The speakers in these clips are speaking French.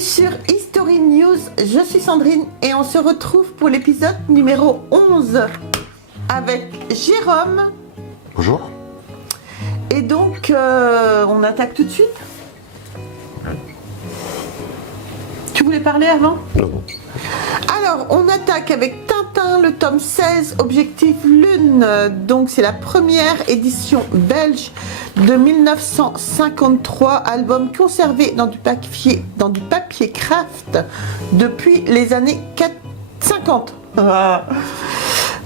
sur History News, je suis Sandrine et on se retrouve pour l'épisode numéro 11 avec Jérôme. Bonjour. Et donc, on attaque tout de suite. Tu voulais parler avant? Non. Alors, on attaque avec Tintin, le tome 16, Objectif Lune. Donc, c'est la première édition belge de 1953, album conservé dans du papier craft depuis les années 50.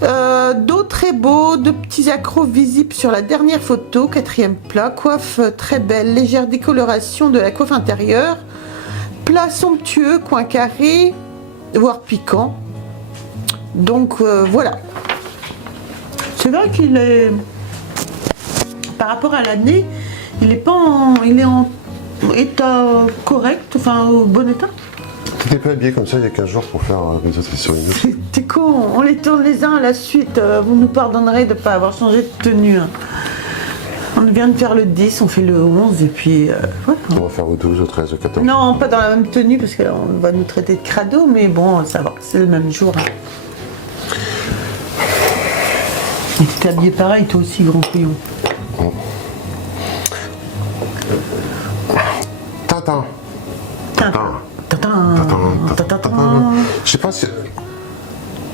Dos très beau, de petits accros visibles sur la dernière photo, quatrième plat, coiffe très belle, légère décoloration de la coiffe intérieure, plat somptueux, coin carré, voire piquant. Donc voilà. C'est vrai qu'il est, par rapport à l'année, il est pas en, il est en état correct, enfin au bon état. T'étais pas habillé comme ça il y a 15 jours pour faire mes autres sur une autre. T'es con, on les tourne les uns à la suite. Vous nous pardonnerez de ne pas avoir changé de tenue. On vient de faire le 10, on fait le 11 et puis voilà. On va faire au 12, au 13, au 14. Non, pas dans la même tenue parce qu'on va nous traiter de crado, mais bon, ça va, c'est le même jour. Et t'es habillé pareil, toi aussi, grand couillon. Tintin. Je sais pas si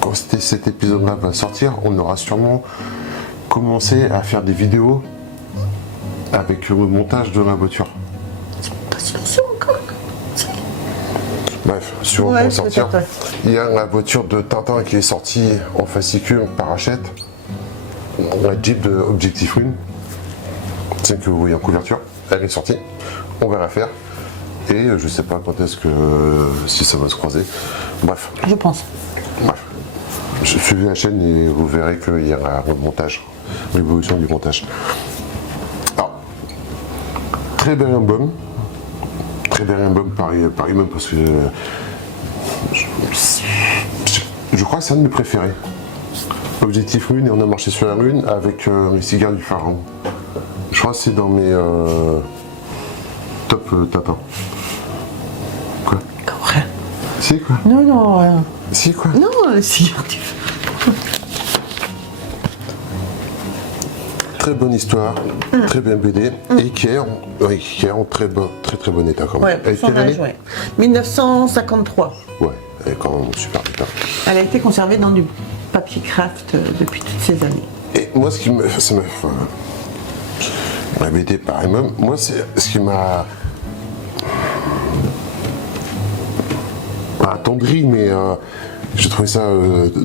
quand cet épisode-là va sortir, on aura sûrement commencé à faire des vidéos avec le montage de la voiture. Pas sûr encore. Bref, si on va sortir, il y a la voiture de Tintin qui est sortie en fascicule par Hachette, la Jeep de Objectif Lune, celle que vous voyez en couverture, elle est sortie, on va la faire. Et je sais pas quand est-ce que si ça va se croiser. Bref. Je pense. Bref. Suivez la chaîne et vous verrez qu'il y aura un montage, l'évolution du montage. Alors, très bel album. Très bel album par même parce que je crois que c'est un de mes préférés. Objectif Lune et on a marché sur la Lune avec les cigares du pharaon. Je crois que c'est dans mes top Tintin. Quoi? Rien. Si quoi? Non, rien. Si quoi? Non, si. Très bonne histoire, très bien BD et qui est en très bon état quand même. Ouais, Elle pour son était âge, ouais. 1953. Ouais, elle est quand même super état. Elle a été conservée dans du papier craft depuis toutes ces années. Et moi, ce qui me, la BD pareil même. Moi, c'est ce qui m'a attendri, mais j'ai trouvé ça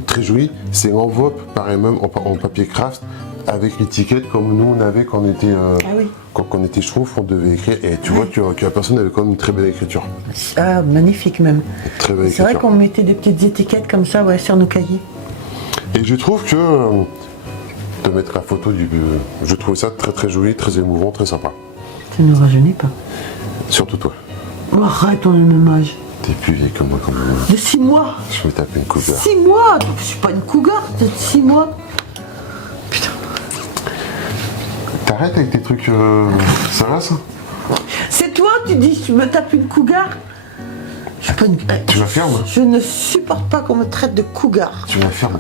très joli. C'est l'enveloppe pareil même en papier craft avec l'étiquette comme nous on avait quand on était quand on était Schtroumpf, on devait écrire et tu vois que la personne avait quand même une très belle écriture. Ah, magnifique même. Très belle C'est écriture. vrai qu'on mettait des petites étiquettes comme ça, ouais, sur nos cahiers. Et je trouve que de mettre la photo je trouvais ça très très joli, très émouvant, très sympa. Ça ne rajeunit pas. Surtout toi. Oh, arrête, on a le même âge. T'es plus vieille que moi quand même. De 6 mois. Je me tape une cougar. 6 mois. Je suis pas une cougar, t'as 6 mois. Putain. T'arrêtes avec tes trucs. Ça va ça? C'est toi, tu dis je me tape une cougar. Je suis pas une. Tu m'affirmes? Je ne supporte pas qu'on me traite de cougar. Tu m'affirmes?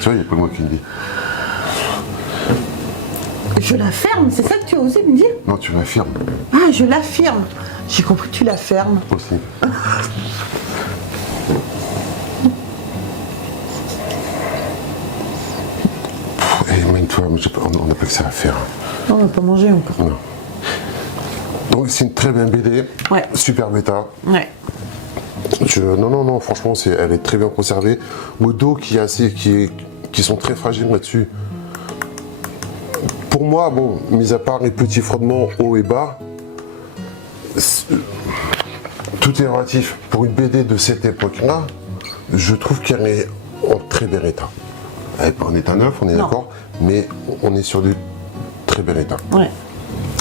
Tu vois, il n'y a pas moi qui le dis. Je l'affirme, c'est ça que tu as osé me dire? Non, tu m'affirmes. Ah, je l'affirme. J'ai compris que tu l'affirmes. Aussi. Eh, mène-toi, on n'a pas que ça à faire. Non, on va pas manger encore. Non. Donc, c'est une très belle BD. Ouais. Super bêta. Ouais. Non, franchement, elle est très bien conservée. Le dos qui sont très fragiles là-dessus. Pour moi, bon, mis à part les petits frottements haut et bas, tout est relatif. Pour une BD de cette époque-là, je trouve qu'elle est en très bel état. Elle n'est pas en état neuf, on est d'accord, mais on est sur du très bel état. Ouais.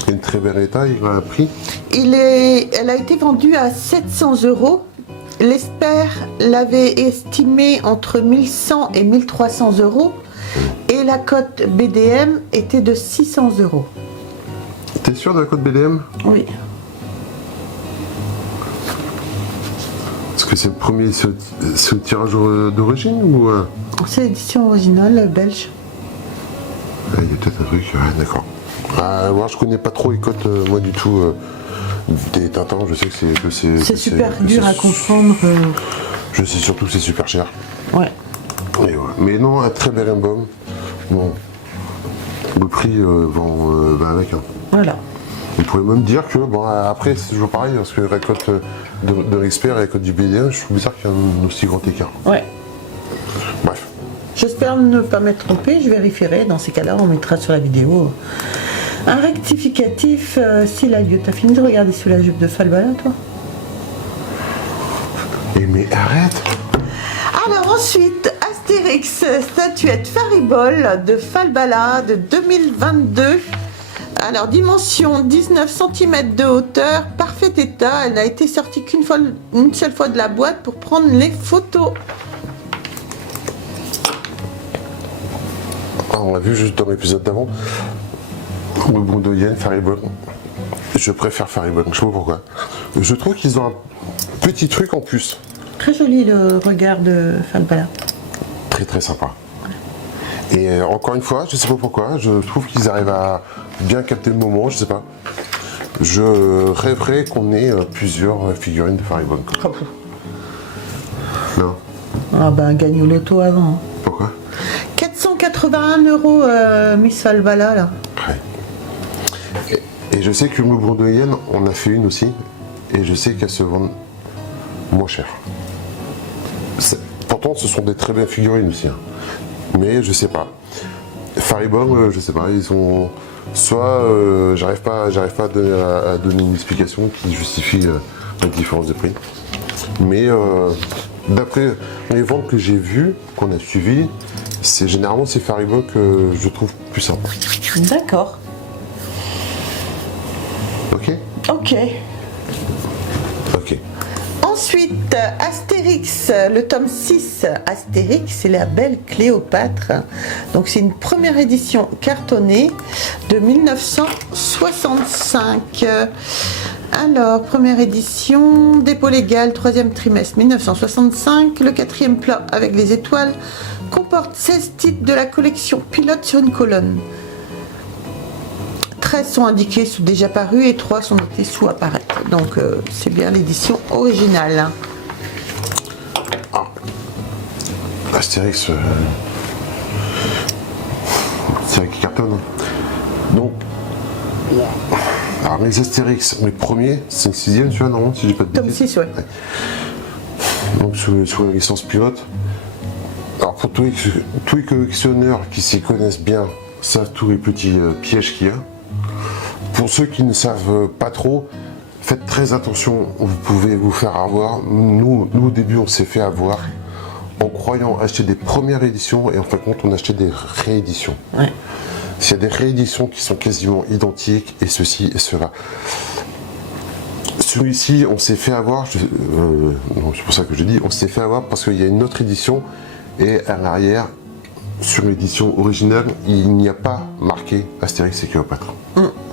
Une très bel état, il a un prix. Elle a été vendue à 700 €. L'Expert l'avait estimée entre 1100 et 1300 € et la cote BDM était de 600 €. T'es sûr de la cote BDM? Oui. que c'est le premier, c'est le tirage d'origine ou C'est l'édition originale belge. il y a peut-être un truc, ouais, d'accord. Moi, je connais pas trop les codes, moi du tout, des Tintins. Je sais que c'est super dur à comprendre. Je sais surtout que c'est super cher. Ouais. Et ouais. Mais non, un très bel album. Bon, le prix va avec. Hein. Voilà. On pourrait même dire que, bon, après, c'est toujours pareil, parce que la cote de l'expert et la cote du BD1, je trouve bizarre qu'il y ait un aussi grand écart. Ouais. Bref. J'espère ne pas m'être trompé, je vérifierai. Dans ces cas-là, on mettra sur la vidéo un rectificatif s'il a lieu. T'as fini de regarder sous la jupe de Falbala, toi? Mais arrête! Alors ensuite, Astérix, statuette Faribol de Falbala de 2022. Alors dimension 19 cm de hauteur, parfait état. Elle n'a été sortie une seule fois de la boîte pour prendre les photos. On l'a vu juste dans l'épisode d'avant. Le Bourdoyen, Faribol. Je préfère Faribol, je sais pas pourquoi. Je trouve qu'ils ont un petit truc en plus. Très joli le regard de Falbala. Très très sympa. Et encore une fois, je sais pas pourquoi, je trouve qu'ils arrivent à bien capter le moment, je sais pas. Je rêverais qu'on ait plusieurs figurines de Faribol. Oh. Non. Ah ben gagne au loto avant. Hein. Pourquoi? 481 €, Miss Falbala là. Ouais. Et je sais que le Bourdoyen, on a fait une aussi, et je sais qu'elles se vendent moins cher. Pourtant, ce sont des très belles figurines aussi. Hein. Mais je sais pas. Faribol, je sais pas, ils ont. Soit j'arrive pas à donner une explication qui justifie la différence de prix. Mais d'après les ventes que j'ai vues, qu'on a suivies, c'est généralement ces Faribol que je trouve plus simples. D'accord. Ok? Ok. Ok. Ensuite, Astérix, le tome 6, Astérix et la belle Cléopâtre. Donc c'est une première édition cartonnée de 1965. Alors, première édition, dépôt légal, 3e trimestre 1965. Le 4e plat avec les étoiles comporte 16 titres de la collection Pilote sur une colonne. 13 sont indiqués sous déjà paru et 3 sont notés sous apparaître. Donc c'est bien l'édition originale. Ah. Astérix, c'est vrai qu'il cartonne. Hein. Donc, alors les Astérix, les premiers, c'est le 6e, tu vois, non, si j'ai pas de bêtises. Tome 6, ouais. Donc sur la licence pilote. Alors pour tous les collectionneurs qui s'y connaissent bien, savent tous les petits pièges qu'il y a. Pour ceux qui ne savent pas trop, faites très attention, vous pouvez vous faire avoir. Nous au début, on s'est fait avoir en croyant acheter des premières éditions et en fin de compte, on achetait des rééditions. Ouais. S'il y a des rééditions qui sont quasiment identiques, et ceci et cela. Celui-ci, on s'est fait avoir, c'est pour ça que je dis, on s'est fait avoir parce qu'il y a une autre édition et à l'arrière, sur l'édition originale, il n'y a pas marqué Astérix et Cléopâtre.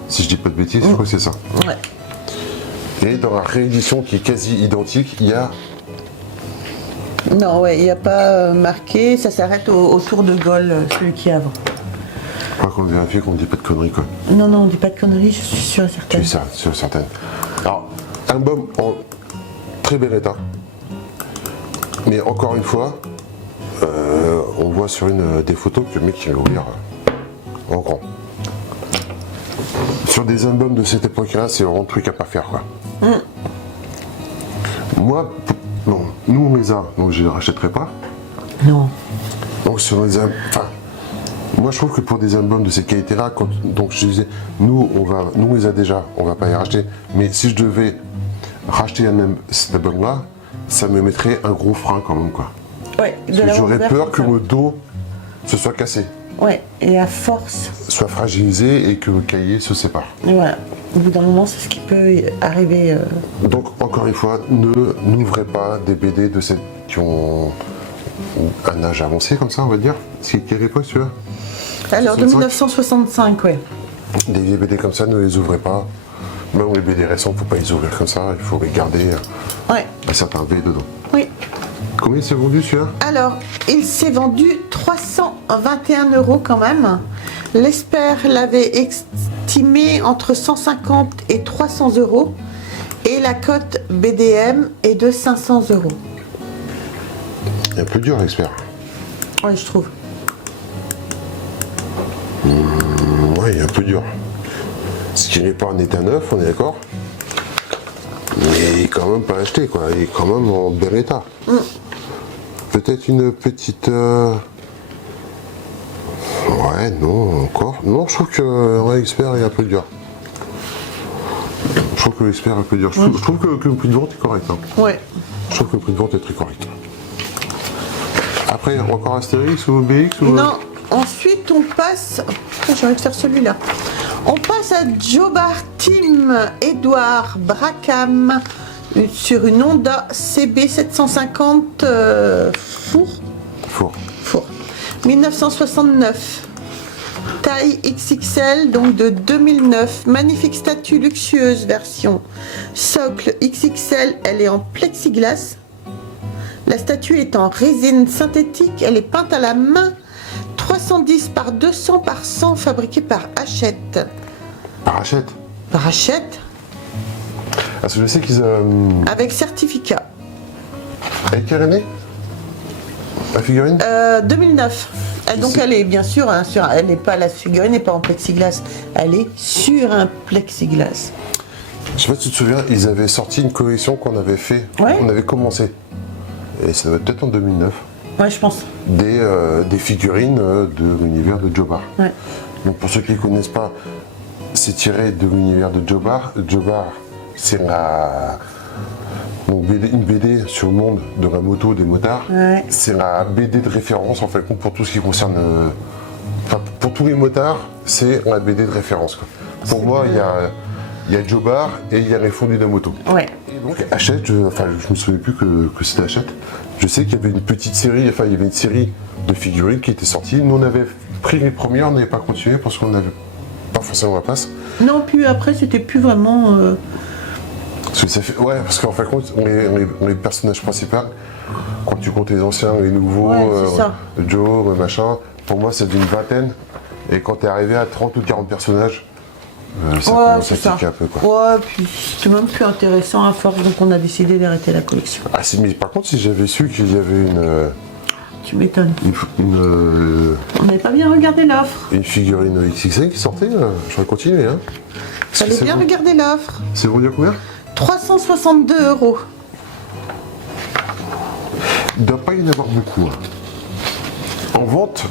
Si je dis pas de bêtises, je crois que c'est ça. Ouais. Et dans la réédition qui est quasi identique, il y a... Non, ouais, il n'y a pas marqué, ça s'arrête au tour de Gaulle, celui qui est avant. Pas qu'on vérifie qu'on ne dit pas de conneries, quoi. Non, on ne dit pas de conneries, je suis sûre et Tu certaine. es ça, sûr certaine. Alors, album en très bel état. Mais encore une fois, on voit sur des photos que le mec il va ouvrir en grand. Sur des albums de cette époque-là, c'est vraiment le truc à pas faire, quoi. Moi, non, nous on les a, donc je les rachèterai pas. Non. Donc sur les albums, enfin, moi je trouve que pour des albums de cette qualité-là, donc je disais, nous on les a déjà, on va pas les racheter. Mais si je devais racheter cet album-là, ça me mettrait un gros frein quand même, quoi. Ouais, Parce que j'aurais peur que le dos se soit cassé. Ouais, et à force. Soit fragilisé et que le cahier se sépare. Et voilà. Au bout d'un moment, c'est ce qui peut arriver. Donc, encore une fois, n'ouvrez pas des BD de cette qui ont un âge avancé, comme ça, on va dire. C'est quelle époque, celui-là? Alors, de 1965, ouais. Des vieilles BD comme ça, ne les ouvrez pas. Même les BD récents, il ne faut pas les ouvrir comme ça. Il faut les garder Ouais. un certain V dedans. Combien s'est vendu celui-là? Alors, il s'est vendu 321 € quand même. L'expert l'avait estimé entre 150 et 300 €. Et la cote BDM est de 500 €. Il est un peu dur, l'expert. Oui, je trouve. Ouais, il est un peu dur. Ce qui n'est pas en état neuf, on est d'accord. Mais il est quand même pas acheté, quoi. Il est quand même en bel état. Peut-être une petite... Ouais, non, encore. Non, je trouve que l'expert est un peu dur. Je trouve que l'expert est un peu dur. Je trouve que le prix de vente est correct. Hein. Ouais. Je trouve que le prix de vente est très correct. Après, encore Astérix ou Obélix ou... Non, ensuite on passe... J'ai envie de faire celui-là. On passe à Jobar Team Edouard Brackham sur une Honda CB 750 Four. 1969. Taille XXL, donc de 2009. Magnifique statue luxueuse version socle XXL. Elle est en plexiglas. La statue est en résine synthétique. Elle est peinte à la main. 310 par 200 par 100, fabriquée par Hachette. Par Hachette? Par Hachette, Parce que je sais qu'ils... avec certificat. Avec quelle année? La figurine? 2009. Donc elle est bien sûr, hein, elle n'est pas, la figurine n'est pas en plexiglas, elle est sur un plexiglas. Je sais pas si tu te souviens, ils avaient sorti une collection qu'on avait fait, Ouais. on avait commencé. Et ça doit être peut-être en 2009. Ouais, je pense. Des figurines de l'univers de Jobar. Ouais. Donc pour ceux qui ne connaissent pas, c'est tiré de l'univers de Jobar. Jobar, c'est une BD sur le monde de la moto, des motards. Ouais. C'est la BD de référence en fait pour tout ce qui concerne... pour tous les motards, c'est la BD de référence. Quoi. Pour moi, il y a Jobar et il y a les fondus de la moto. Ouais. Donc Hachette, je me souviens plus que c'était Hachette. Je sais qu'il y avait une petite série, enfin il y avait une série de figurines qui était sortie. Nous on avait pris les premières, on n'avait pas continué parce qu'on n'avait pas forcément la place. Non, puis après c'était plus vraiment... Parce que ça fait, ouais, parce qu'en fin de compte, les personnages principaux, quand tu comptes les anciens, les nouveaux, Ouais, c'est ça. Joe, le machin, pour moi c'est d'une vingtaine. Et quand tu es arrivé à 30 ou 40 personnages, ça commence à tiquer un peu. Quoi. Ouais, puis c'était même plus intéressant à force, donc on a décidé d'arrêter la collection. Ah, mais par contre, si j'avais su qu'il y avait Tu m'étonnes. On n'avait pas bien regardé l'offre. une figurine XXL qui sortait, j'aurais continué. Hein. Fallait bien regarder l'offre. C'est vendu à combien? 362 €. Il ne doit pas y en avoir beaucoup. Hein. En vente,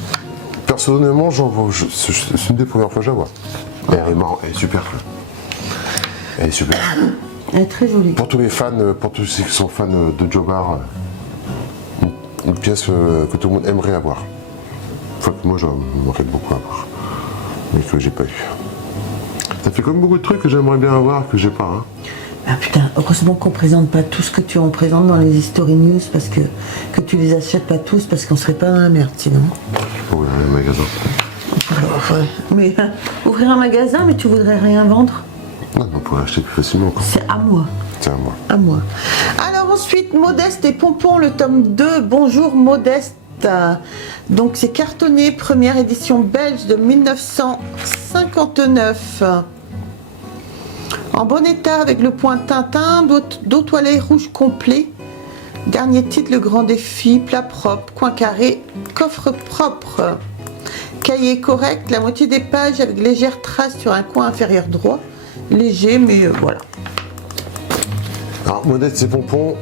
personnellement, j'en vois. C'est une des premières fois que je la vois. Elle est marrante, elle est super. Elle est super. Elle est très jolie. Pour tous les fans, pour tous ceux qui sont fans de Jobar, une pièce que tout le monde aimerait avoir. Enfin, que moi j'aimerais beaucoup avoir. Mais que j'ai pas eu. Ça fait comme beaucoup de trucs que j'aimerais bien avoir que j'ai pas. Hein. Ah putain, heureusement qu'on présente pas tout ce que tu en présentes dans les History News, parce que tu les achètes pas tous, parce qu'on serait pas dans la merde sinon. Pour ouvrir un magasin. Ouais. Mais ouvrir un magasin, mais tu voudrais rien vendre? Non, on pourrait acheter plus facilement. Quoi. C'est à moi. C'est à moi. À moi. Alors ensuite, Modeste et Pompon, le tome 2. Bonjour Modeste. Donc c'est cartonné, première édition belge de 1959. En bon état avec le point Tintin, dos toilette rouge complet. Dernier titre, le grand défi, plat propre, coin carré, coffre propre. Cahier correct, la moitié des pages avec légère trace sur un coin inférieur droit. Léger, mais voilà. Alors, Modeste et Pompon,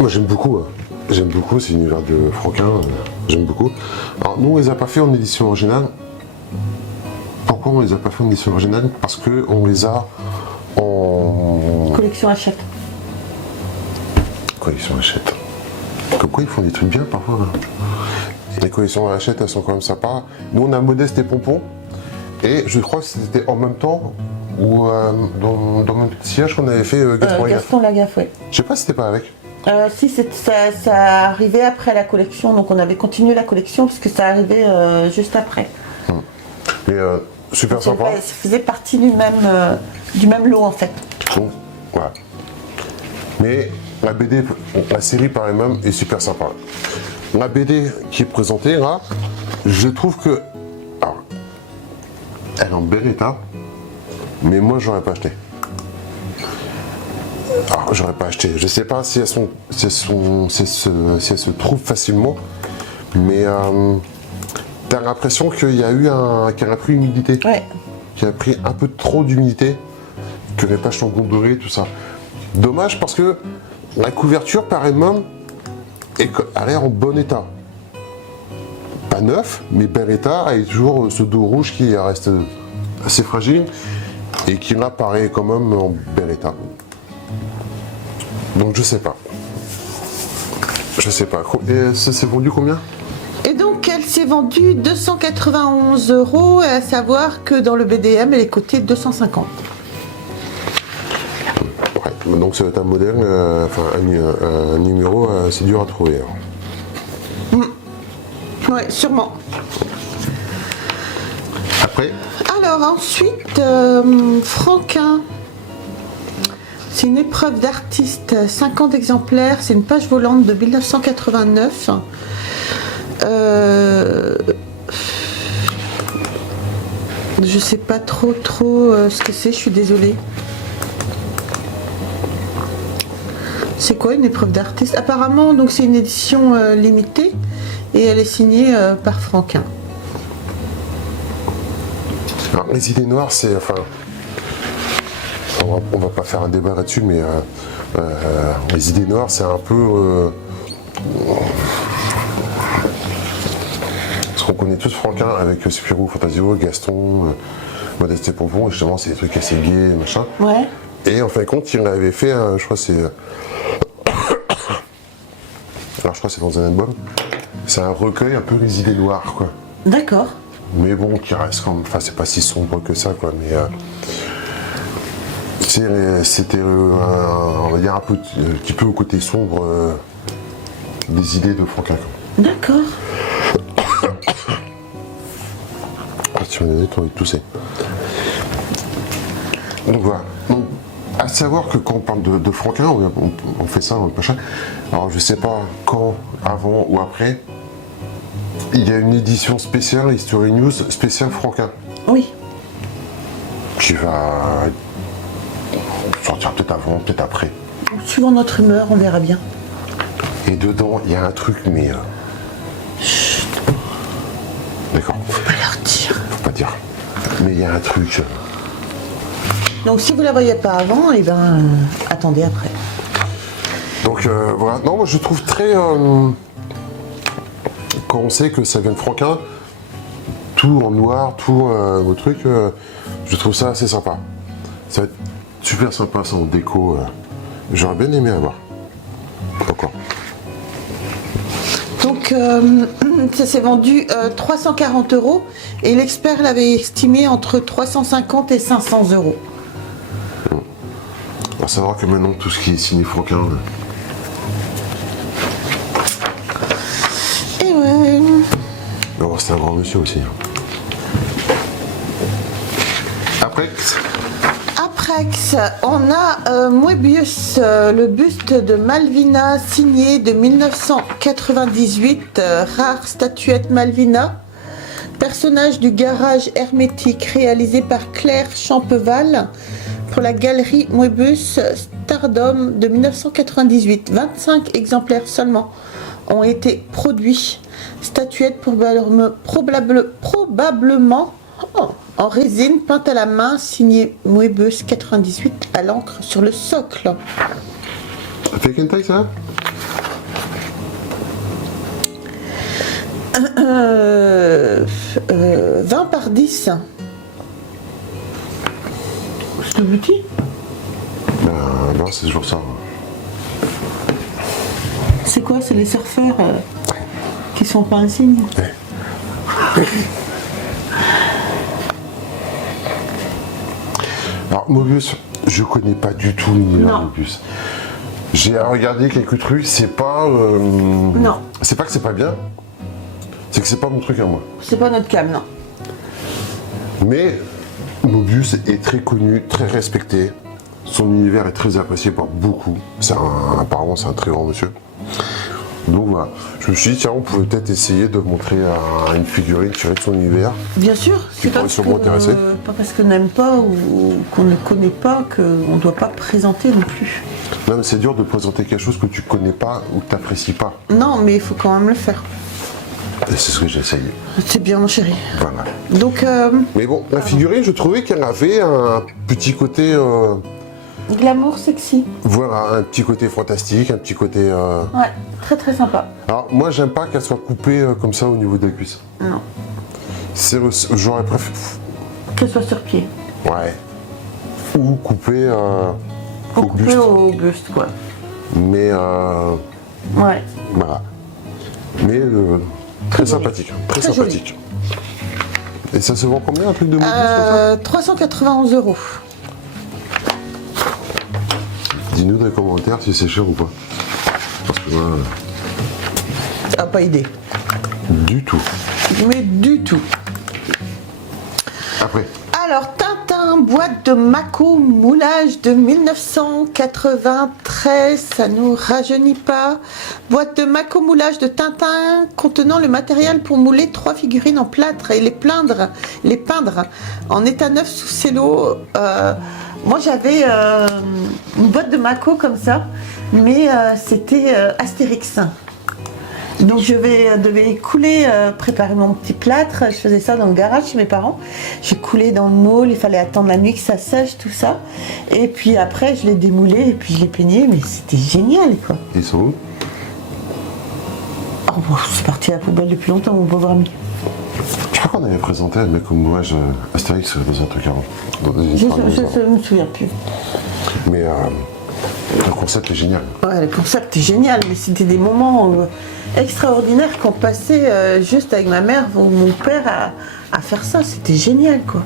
moi j'aime beaucoup. Hein. J'aime beaucoup, c'est l'univers de Franquin, j'aime beaucoup. Alors, nous, on les a pas fait en édition originale. Pourquoi on les a pas fait en édition originale? Parce qu'on les a en... Collection Hachette. Collection Hachette. Comme quoi, ils font des trucs bien parfois. Hein. Les collections Hachette, elles sont quand même sympas. Nous, on a Modeste et Pompon. Et je crois que c'était en même temps ou dans le petit sillage qu'on avait fait Gaston Lagaffe, oui. Je sais pas si c'était pas avec. Si, ça arrivait après la collection, donc on avait continué la collection parce que ça arrivait juste après. Mais super sympa. Ça faisait partie du même lot en fait. Bon, voilà. Mais la BD, la série par elle-même est super sympa. La BD qui est présentée là, je trouve que alors, elle est en bel état, mais moi j'aurais pas acheté. Alors, j'aurais pas acheté. Je sais pas si elles se trouvent facilement, mais t'as l'impression qu'il y a eu qu'elle a pris humidité, Ouais. qu'il a pris un peu trop d'humidité, que les pages sont gondolées, tout ça. Dommage parce que la couverture par elle-même a l'air en bon état. Pas neuf, mais bel état, avec toujours ce dos rouge qui reste assez fragile et qui là paraît quand même en bel état. Donc je sais pas. Je sais pas. Et ça s'est vendu combien? Et donc elle s'est vendue 291 €, à savoir que dans le BDM elle est cotée 250. Ouais, donc ça va être un modèle, enfin un numéro assez dur à trouver. Alors. Ouais, sûrement. Après, Alors ensuite, Franquin. C'est une épreuve d'artiste, 50 exemplaires, c'est une page volante de 1989. Je sais pas trop ce que c'est, je suis désolée. C'est quoi une épreuve d'artiste? Apparemment, donc c'est une édition limitée et elle est signée par Franquin. alors, les idées noires, c'est enfin. On va pas faire un débat là-dessus, mais les idées noires, c'est un peu. Parce qu'on connaît tous Franquin avec Spirou, Fantasio, Gaston, Modeste et Pompon, et justement, c'est des trucs assez gays, machin. Ouais. Et en fin de compte, il avait fait, je crois, c'est. Alors, je crois que c'est dans un album. C'est un recueil un peu les idées noires, quoi. D'accord. Mais bon, qui reste quand même. Enfin, c'est pas si sombre que ça, quoi, mais. C'était, on va dire, un petit peu au côté sombre des idées de Franquin. D'accord. Ah, tu m'as donné envie de tousser. Donc voilà. Donc, à savoir que quand on parle de Franquin, on fait ça dans le machin. Alors je sais pas quand, avant ou après, il y a une édition spéciale, History News, spéciale Franquin, Oui. qui va sortir peut-être avant, peut-être après. Suivant notre humeur, on verra bien. Et dedans, il y a un truc, mais... D'accord, Faut pas leur dire. faut pas dire. Mais il y a un truc... Donc si vous la voyez pas avant, eh ben attendez après. Donc voilà, non, moi je trouve très... quand on sait que ça vient de Franquin, tout en noir, tout au truc, je trouve ça assez sympa. Ça va être super sympa ça en déco. J'aurais bien aimé avoir. Encore. Donc ça s'est vendu 340 € et l'expert l'avait estimé entre 350 et 500 €. À savoir que maintenant tout ce qui est signé Franquin... Et ouais. bon, c'est un grand monsieur aussi. Après, Aprex, on a Moebius, le buste de Malvina signé de 1998, rare statuette Malvina, personnage du garage hermétique réalisé par Claire Champeval pour la galerie Moebius Stardom de 1998. 25 exemplaires seulement ont été produits. Statuette probablement en résine peinte à la main, signée Moebius 98 à l'encre sur le socle. ça fait quelle taille ça? 20 par 10. C'est tout petit. Non, c'est toujours ça. C'est quoi? C'est les surfeurs qui sont pas un signe. Ouais. Alors Mobius, je connais pas du tout l'univers Non. Mobius. J'ai regardé quelques trucs, c'est pas... Non. C'est pas que c'est pas bien, c'est que c'est pas mon truc à moi. C'est pas notre cam, non. Mais Mobius est très connu, très respecté, Son univers est très apprécié par beaucoup. Apparemment, c'est un très grand monsieur. Donc voilà, je me suis dit, tiens, on pouvait peut-être essayer de montrer une figurine tirée de son univers. Bien sûr, Qui pourrait sûrement intéresser. Pas parce qu'on n'aime pas ou qu'on ne connaît pas qu'on ne doit pas présenter non plus. Non, mais c'est dur de présenter quelque chose que tu connais pas ou que tu n'apprécies pas. Non, mais il faut quand même le faire. Et c'est ce que j'ai essayé. C'est bien, mon chéri. Voilà. Donc, Mais bon, la figurine, je trouvais qu'elle avait un petit côté... glamour sexy. Voilà, un petit côté fantastique, un petit côté... Ouais, très très sympa. Alors, moi, j'aime pas qu'elle soit coupée comme ça au niveau des cuisses. Non. J'aurais préféré... Qu'elle soit sur pied. Ouais. Ou coupée au Coupée buste. au buste, quoi. Mais Ouais. voilà. Mais très joli. sympathique. Très Très sympathique. Et ça se vend combien un truc de Mobius comme ça 391 €. Dis-nous dans les commentaires si c'est cher ou pas. Parce que moi, Ah, pas idée. du tout. Mais du tout. Après, Alors, Tintin, boîte de Mako, moulage de 1993, ça nous rajeunit pas. Boîte de Mako, moulage de Tintin, contenant le matériel pour mouler 3 figurines en plâtre et les peindre en état neuf sous cello. Moi, j'avais une boîte de Mako comme ça, mais c'était Astérix. Donc je devais couler, préparer mon petit plâtre. Je faisais ça dans le garage chez mes parents. J'ai coulé dans le moule, il fallait attendre la nuit que ça sèche, tout ça. Et puis après, je l'ai démoulé et puis je l'ai peigné, mais c'était génial, quoi. ils sont où Oh, bon, c'est parti à la poubelle depuis longtemps, mon pauvre ami. Je crois qu'on avait présenté un mec comme moi, Astérix, dans un truc avant. Dans une Je histoire de ça. ne me souviens plus. Mais le concept est génial. Ouais, le concept est génial, mais c'était des moments extraordinaires qu'on passait juste avec ma mère ou mon père à faire ça. C'était génial, quoi.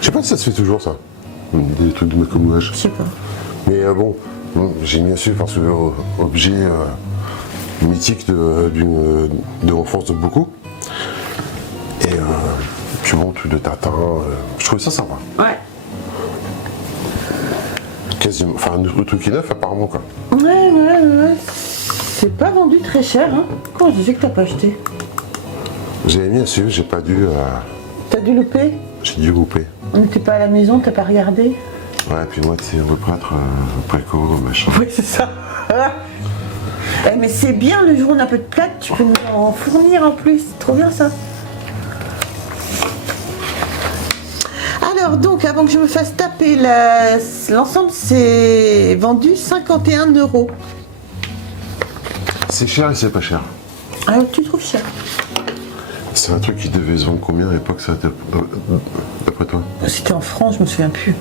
Je sais pas si ça se fait toujours, ça. Des trucs de mec comme moi. Je sais pas. Mais bon, j'ai bien sûr parce que objet mythique de l'enfance de beaucoup. Et puis bon, truc de Tintin, je trouvais ça sympa. Ouais. Quasiment, enfin un truc qui est neuf apparemment quoi. Ouais. C'est pas vendu très cher, hein. Comment je sais que t'as pas acheté? J'avais mis un suivre, j'ai pas dû. T'as dû louper? J'ai dû louper. On n'était pas à la maison, t'as pas regardé? Ouais, puis moi, c'est un prêtre, préco, machin. Oui, c'est ça. Mais c'est bien, le jour où on a un peu de plate, tu peux nous en fournir en plus. C'est trop bien ça. Alors donc, avant que je me fasse taper, l'ensemble c'est vendu 51 €. C'est cher et c'est pas cher. Alors tu trouves cher? C'est un truc qui devait se vendre combien à l'époque, ça, d'après toi? C'était en France, je me souviens plus.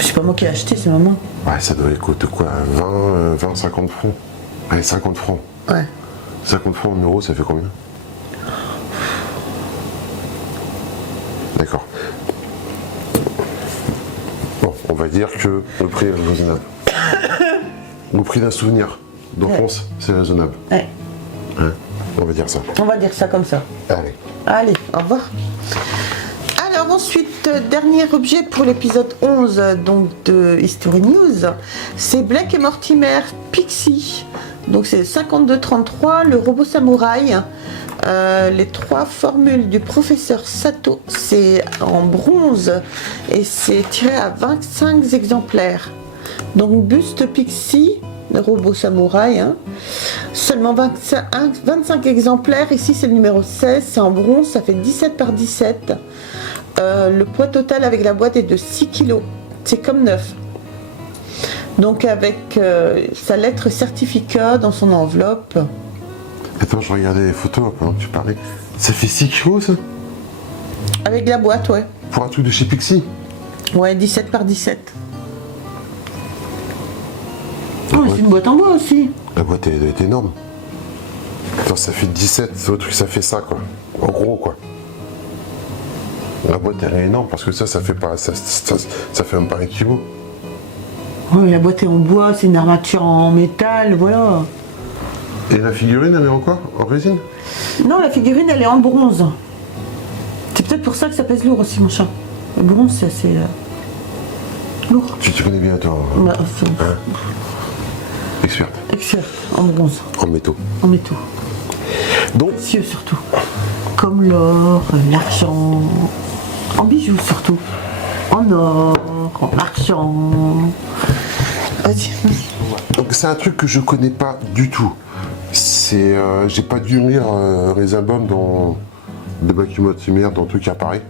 C'est pas moi qui ai acheté, c'est maman. Ouais, ça devait coûter quoi? 20, 50 francs. Allez, 50 francs. Ouais. 50 francs en euros, ça fait combien? D'accord. Bon, on va dire que le prix est raisonnable. Le prix d'un souvenir d'enfance, c'est raisonnable. Ouais. Hein, on va dire ça. On va dire ça comme ça. Allez. Allez, au revoir. Alors ensuite, dernier objet pour l'épisode 11 donc de History News, c'est Blake et Mortimer Pixie. Donc c'est 52-33, le robot samouraï. Les 3 formules du professeur Sato, c'est en bronze et c'est tiré à 25 exemplaires. Donc buste Pixie, le robot samouraï, hein. Seulement 25 exemplaires. Ici c'est le numéro 16, c'est en bronze, ça fait 17 par 17. Le poids total avec la boîte est de 6 kg, c'est comme neuf. Donc avec sa lettre certificat dans son enveloppe. Attends, je regardais les photos pendant que tu parlais. Ça fait 6 kilos ça? Avec la boîte, ouais. Pour un truc de chez Pixie? Ouais, 17 par 17. Oh, c'est une boîte en bois aussi. La boîte elle est énorme. Attends, ça fait 17, c'est autre truc, ça fait ça quoi. En gros quoi. La boîte elle est énorme parce que ça fait pas. Ça fait même pas 1 kilo. Ouais, la boîte est en bois, c'est une armature en métal, voilà. Et la figurine elle est en quoi? En résine? Non, la figurine elle est en bronze. C'est peut-être pour ça que ça pèse lourd aussi, mon chat. Le bronze, c'est assez. Lourd. Tu te connais bien, toi. Bah, Hein? Experte. Excellent. En bronze. En métaux. En métaux. Donc, Précieux surtout. Comme l'or, l'argent. En bijoux surtout. En or, en argent. Vas-y. donc c'est un truc que je connais pas du tout. C'est, j'ai pas dû lire les albums de Black Mortimer, dans le truc à Paris.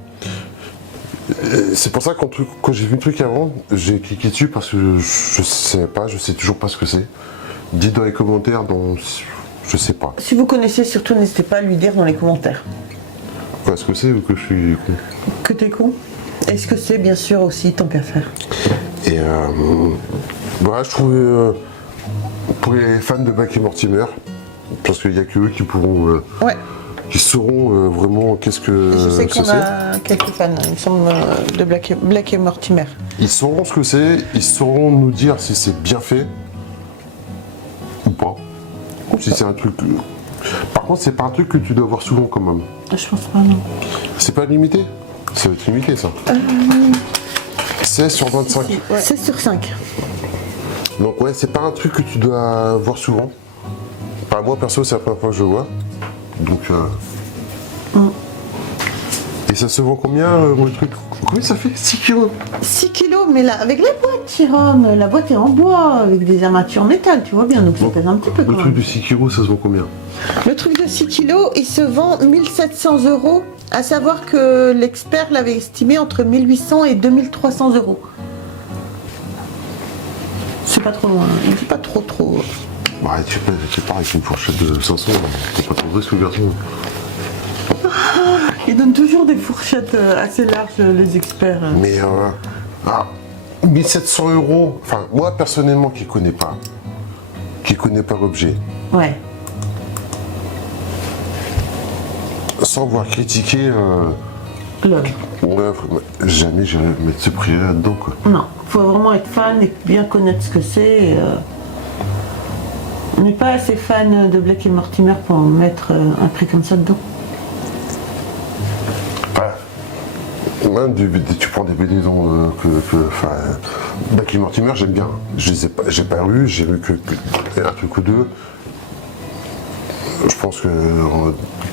C'est pour ça que quand j'ai vu le truc avant, j'ai cliqué dessus parce que je sais toujours pas ce que c'est. Dites dans les commentaires, je sais pas. Si vous connaissez, surtout n'hésitez pas à lui dire dans les commentaires. Pas ce que c'est ou que je suis con. Que t'es con. Est-ce que c'est bien sûr aussi tant qu'à faire. Et voilà, je trouve pour les fans de Black Mortimer, parce qu'il n'y a que eux qui pourront, Ouais. qui sauront vraiment qu'est-ce que Je sais qu'on c'est. a quelques fans, il me semble, de Black et Mortimer. Ils sauront ce que c'est, ils sauront nous dire si c'est bien fait ou pas. Si c'est un truc. Par contre, c'est pas un truc que tu dois voir souvent quand même. Je pense pas, non. C'est pas limité? Ça va être limité ça. 16 sur 25. Ouais. 16 sur 5. Donc ouais, c'est pas un truc que tu dois voir souvent. Enfin, moi perso, c'est la première fois que je le vois. Donc Et ça se vend combien le truc? Combien ça fait? 6 kilos? 6 kilos, mais là, avec la boîte, Jérôme, la boîte est en bois, avec des armatures en métal, tu vois bien, donc ça pèse un petit peu quand Le truc même. de 6 kilos, ça se vend combien? Le truc de 6 kilos, il se vend 1700 €, à savoir que l'expert l'avait estimé entre 1800 et 2300 €. C'est pas trop loin, c'est pas trop. Ouais, tu pars avec une fourchette de 500, t'as pas trop de risque, garçon. Ils donnent toujours des fourchettes assez larges, les experts. Mais 1700 €, enfin, moi personnellement qui connais pas l'objet, Ouais. sans voir critiquer L'œuvre. l'œuvre, jamais j'irais mettre ce prix là-dedans, quoi. Non, faut vraiment être fan et bien connaître ce que c'est. On n'est pas assez fan de Black et Mortimer pour mettre un prix comme ça dedans. Même tu prends des BD Black et Mortimer, j'aime bien. J'ai pas lu, j'ai lu que un truc ou deux. Je pense que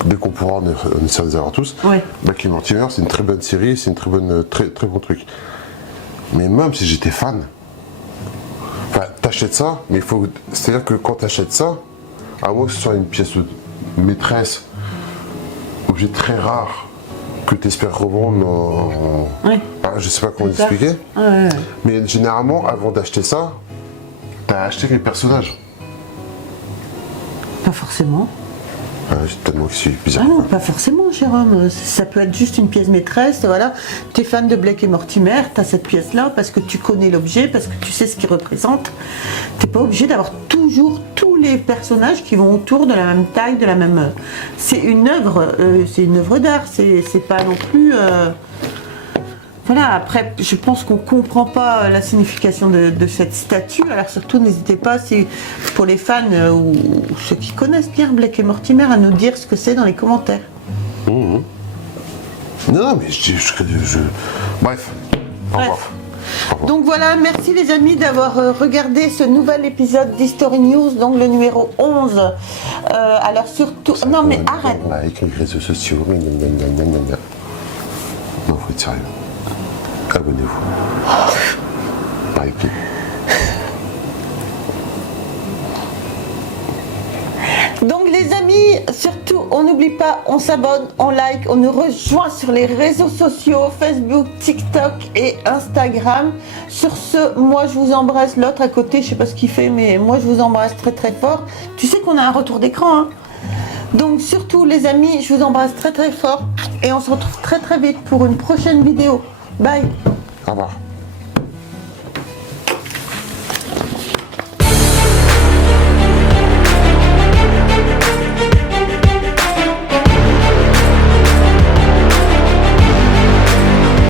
dès qu'on pourra, on essaie de les avoir tous. Ouais. Black et Mortimer, c'est une très bonne série, c'est une très bon truc. Mais même si j'étais fan, enfin, t'achètes ça, mais c'est-à-dire que quand t'achètes ça, à moins que ce soit une pièce de maîtresse, objet très rare, que tu espères revendre Ouais. je sais pas comment l'expliquer, Ouais. mais généralement, avant d'acheter ça, t'as acheté les personnages. Pas forcément. Tellement que c'est bizarre. Ah non, pas forcément, Jérôme. Ça peut être juste une pièce maîtresse, voilà. T'es fan de Black et Mortimer, t'as cette pièce-là parce que tu connais l'objet, parce que tu sais ce qu'il représente. T'es pas obligé d'avoir toujours tous les personnages qui vont autour de la même taille, de la même. C'est une œuvre d'art. C'est pas non plus. Voilà, après, je pense qu'on comprend pas la signification de cette statue. Alors surtout, n'hésitez pas, c'est pour les fans ou ceux qui connaissent bien Black et Mortimer, à nous dire ce que c'est dans les commentaires. Non, mais bref. Au revoir. Donc voilà, merci les amis d'avoir regardé ce nouvel épisode d'History News, donc le numéro 11. Alors surtout... Non mais arrête. Avec les réseaux sociaux, non, faut être sérieux. Abonnez-vous. Likez. Donc les amis, surtout, on n'oublie pas, on s'abonne, on like, on nous rejoint sur les réseaux sociaux, Facebook, TikTok et Instagram. Sur ce, moi je vous embrasse, l'autre à côté, je sais pas ce qu'il fait, mais moi je vous embrasse très très fort. Tu sais qu'on a un retour d'écran, hein. Donc surtout les amis, je vous embrasse très très fort et on se retrouve très très vite pour une prochaine vidéo. Bye. Au revoir.